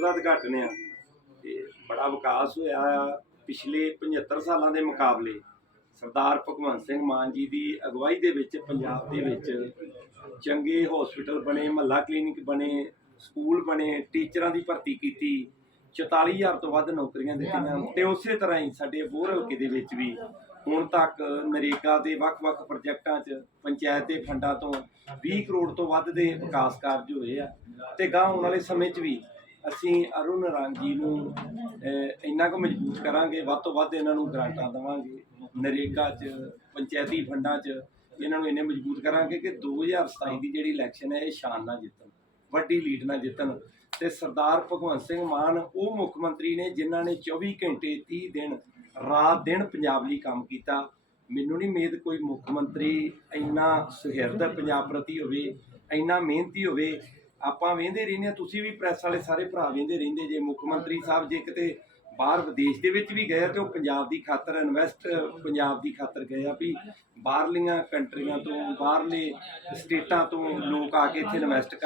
ਉਹਦਾ ਉਦਘਾਟਨ ਆ। ਤੇ ਬੜਾ ਵਿਕਾਸ ਹੋਇਆ ਆ ਪਿਛਲੇ 75 ਸਾਲਾਂ ਦੇ ਮੁਕਾਬਲੇ। ਸਰਦਾਰ ਭਗਵੰਤ ਸਿੰਘ ਮਾਨ ਜੀ ਦੀ ਅਗਵਾਈ ਦੇ ਵਿੱਚ, ਪੰਜਾਬ ਦੇ ਵਿੱਚ ਚੰਗੇ ਹਸਪੀਟਲ ਬਣੇ, ਮਹੱਲਾ ਕਲੀਨਿਕ ਬਣੇ ਸਕੂਲ ਬਣੇ ਟੀਚਰਾਂ ਦੀ ਭਰਤੀ ਕੀਤੀ। 44000 ਤੋਂ ਵੱਧ ਨੌਕਰੀਆਂ ਦਿੱਤੀਆਂ ਤੇ ਉਸੇ ਤਰ੍ਹਾਂ ਹੀ ਸਾਡੇ ਬੋਰ ਹਲਕੇ ਦੇ ਵਿੱਚ ਵੀ ਹੁਣ ਤੱਕ ਨਰੇਗਾ ਦੇ ਵੱਖ-ਵੱਖ ਪ੍ਰੋਜੈਕਟਾਂ 'ਚ, ਪੰਚਾਇਤ ਦੇ ਫੰਡਾਂ ਤੋਂ 20 ਕਰੋੜ ਤੋਂ ਵੱਧ ਦੇ ਵਿਕਾਸ ਕਾਰਜ ਹੋਏ ਆ। ਤੇ ਗਾਂ ਆਉਣ ਵਾਲੇ ਸਮੇਂ 'ਚ ਵੀ ਅਸੀਂ ਅਰੁਣ ਰੰਗ ਜੀ ਨੂੰ ਇੰਨਾ ਕੁ ਮਜ਼ਬੂਤ ਕਰਾਂਗੇ, ਵੱਧ ਤੋਂ ਵੱਧ ਇਹਨਾਂ ਨੂੰ ਗ੍ਰਾਂਟਾਂ ਦੇਵਾਂਗੇ। ਨਰੇਗਾ 'ਚ, ਪੰਚਾਇਤੀ ਫੰਡਾਂ 'ਚ ਇਹਨਾਂ ਨੂੰ ਇੰਨੇ ਮਜ਼ਬੂਤ ਕਰਾਂਗੇ ਕਿ 2027 ਦੀ ਜਿਹੜੀ ਇਲੈਕਸ਼ਨ ਹੈ, ਇਹ ਸ਼ਾਨ ਨਾਲ ਜਿੱਤਣ, ਵੱਡੀ ਲੀਡ ਨਾਲ ਜਿੱਤਣ। ਤੇ ਸਰਦਾਰ ਭਗਵੰਤ ਸਿੰਘ ਮਾਨ, ਉਹ ਮੁੱਖ ਮੰਤਰੀ ਨੇ ਜਿਨ੍ਹਾਂ ਨੇ 24 ਘੰਟੇ 30 ਦਿਨ, ਰਾਤ ਦਿਨ ਪੰਜਾਬ ਲਈ ਕੰਮ ਕੀਤਾ। ਮੈਨੂੰ ਨਹੀਂ ਉਮੀਦ ਕੋਈ ਮੁੱਖ ਮੰਤਰੀ ਇੰਨਾ ਸੁਹਿਰਦ ਪੰਜਾਬ ਪ੍ਰਤੀ ਹੋਵੇ, ਇੰਨਾ ਮਿਹਨਤੀ ਹੋਵੇ ਆਪਾਂ ਵੇਂਦੇ ਰਹਿੰਦੇ ਹਾਂ, ਤੁਸੀਂ ਵੀ ਪ੍ਰੈਸ ਵਾਲੇ ਸਾਰੇ ਭਰਾ ਵੇਂਦੇ ਰਹਿੰਦੇ ਜੇ, ਮੁੱਖ ਮੰਤਰੀ ਸਾਹਿਬ ਜੇ ਕਿਤੇ ਬਾਹਰ ਵਿਦੇਸ਼ ਦੇ ਵਿੱਚ ਵੀ ਗਏ ਆ ਤੇ ਉਹ ਪੰਜਾਬ ਦੀ ਖਾਤਰ ਇਨਵੈਸਟ ਪੰਜਾਬ ਦੀ ਖਾਤਰ ਗਏ ਆ ਵੀ ਬਾਹਰਲੀਆਂ ਕੰਟਰੀਆਂ ਤੋਂ, ਬਾਹਰਲੇ ਸਟੇਟਾਂ ਤੋਂ ਲੋਕ ਆ ਕੇ ਇੱਥੇ ਇਨਵੈਸਟ